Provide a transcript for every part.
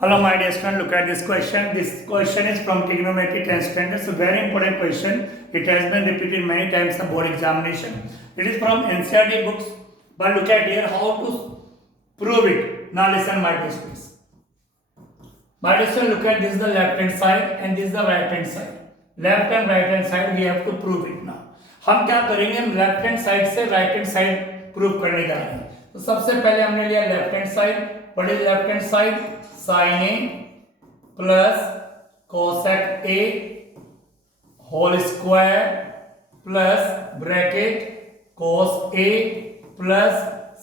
Hello, my dear student. Look at this question. This question is from trigonometry 10th standard. So, very important question. It has been repeated many times in board examination. It is from NCERT books. But look at here how to prove it. Now, listen, my dear students. My dear student, look at this is the left hand side and this is the right hand side. Left and right hand side we have to prove it now. हम क्या करेंगे? हम left hand side से right hand side prove करने जा रहे हैं. तो सबसे पहले हमने लिया left hand side. What is left hand side? sin a plus cosec a whole square plus bracket cos a plus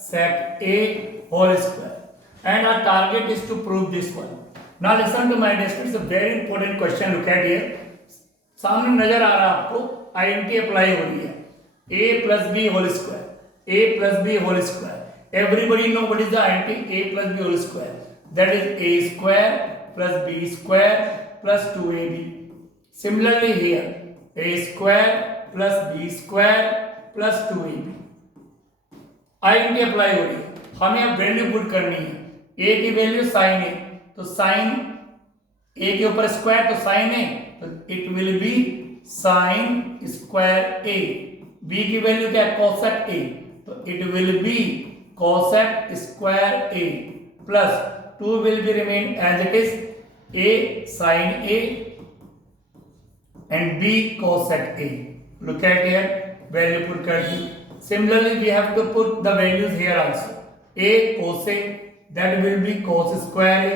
sec a whole square, and our target is to prove this one. Now listen to my dear students, a very important question. Look at here. सामने नजर आ रहा है आपको identity apply हो रही है. a plus b whole square, a plus b whole square. Everybody know what is the identity a plus b whole square. That is a square plus b square plus 2ab. Similarly here, a square plus b square plus 2ab. Identity apply हो रही है. हमें अब value put करनी है. a की value sin a, तो sin a के ऊपर स्क्वायर तो sin a, तो it will B sin square a. b की वैल्यू क्या है? cosec a, तो it will B cosec square a plus 2 will be remain as it is, a sin a and b cosec a. Look at here, value put कर दी. Similarly we have to put the values here also. a cos a, that will be cos square a,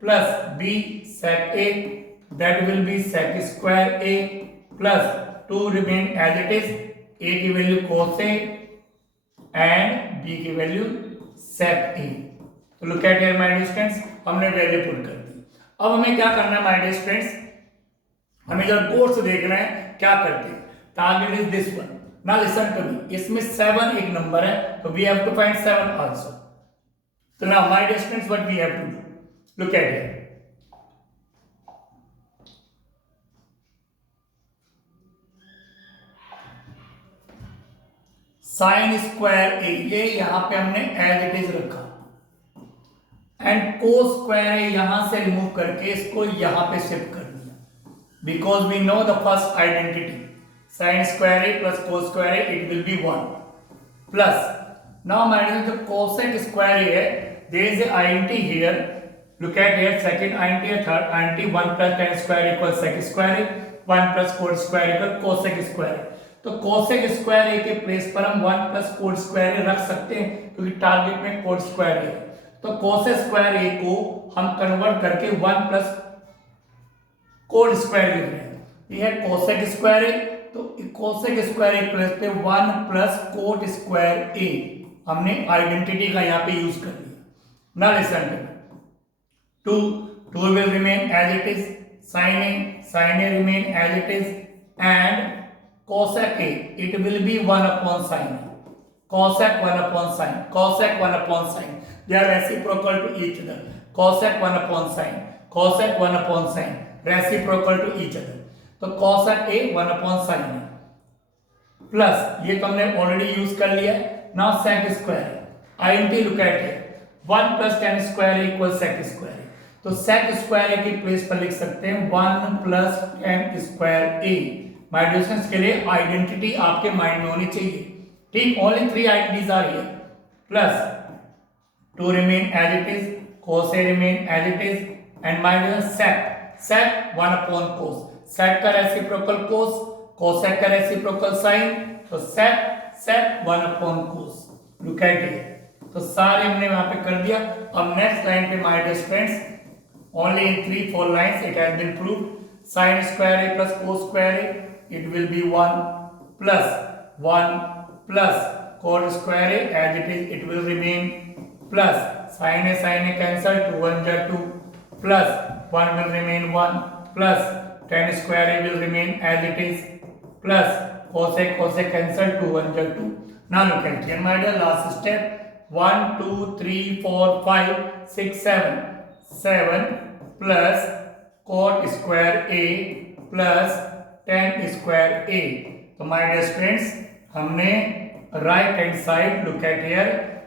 plus b sec a, that will be sec square a, plus 2 remain as it is, a की value cos a and b की value sec a. तो look at here my dear students, हमने value put कर दी. अब हमें क्या करना है माय डियर स्टूडेंट्स? हमें जब कोर्स देखना है क्या करते हैं. Target is this one. Now listen to me. इसमें 7 एक नंबर है, तो we have to find 7 also. तो now my dear students, what we have to do? Look at here. sin square a, ये यहां पे हमने एज इट इज रखा, एंड कोस स्क्वायर यहां से रिमूव करके इसको यहां पे शिफ्ट कर दिया. Because we know the first identity, sine square a plus cos square a, it will be 1 plus. Now my dear, जो कोसेक स्क्वायर ए है, there is a identity here. Look at here, second identity है, third identity. 1 plus tan square equal sec square a, 1 plus cot square equal cosec square a. तो cosec square ए के place पर हम 1 plus cot square ए रख सकते हैं, क्योंकि target में cot स्क्वायर ए है. तो कोसेक स्क्वायर ए को हम कन्वर्ट करके 1 प्लस कोट स्क्वायर लिख रहे हैं. ये है कोसेक स्क्वायर ए, तो कोसेक स्क्वायर ए प्लस पे 1 प्लस कोट स्क्वायर ए हमने आइडेंटिटी का यहाँ पे यूज कर लिया. Now listen to 2 will remain as it is, sin a remain as it is, and cosec A it will be 1 upon sin a. cosec 1 upon sin, cosec 1 upon sin, they are reciprocal to each other. cosec 1 upon sin, cosec 1 upon sin, reciprocal to each other. तो cosec a 1 upon sin है, plus ये तो हमने already use कर लिया है. Now sec square, identity look at है, 1 plus tan square equal sec square. तो sec स्क्वायर के प्लेस पर लिख सकते हैं 1 plus tan square a. My dear students, के लिए आइडेंटिटी आपके माइंड में होनी चाहिए. ठीक, only 3 identities are here. Plus 2 remain as it is, cos a remain as it is, and minus sec 1 upon cos. sec का रेसिप्रोकल cos, cosec का reciprocal sin, तो sec 1 upon cos. Look at it. तो सारे हमने वहां पे कर दिया. अब नेक्स्ट लाइन पे my dear friends, only in 3-4 lines it has been proved. sin square a plus cos square a, it will be 1 plus 1 plus cot square a as it is, it will remain, plus sin a cancel, 2 1 are 2, plus 1 will remain 1, plus tan square a will remain as it is, plus cosec cancel, 2 1 are 2. Now look at here my dear, last step, 1 2 3 4 5 6 7 plus cot square a plus tan square a. तो my dear friends, हमने right hand side, look at here,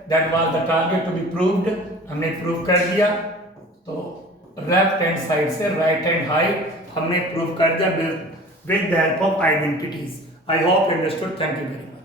that was the target to be proved, हमने prove कर दिया. तो left hand side से right hand height हमने prove कर दिया with the help of identities. I hope understood. Thank you very much.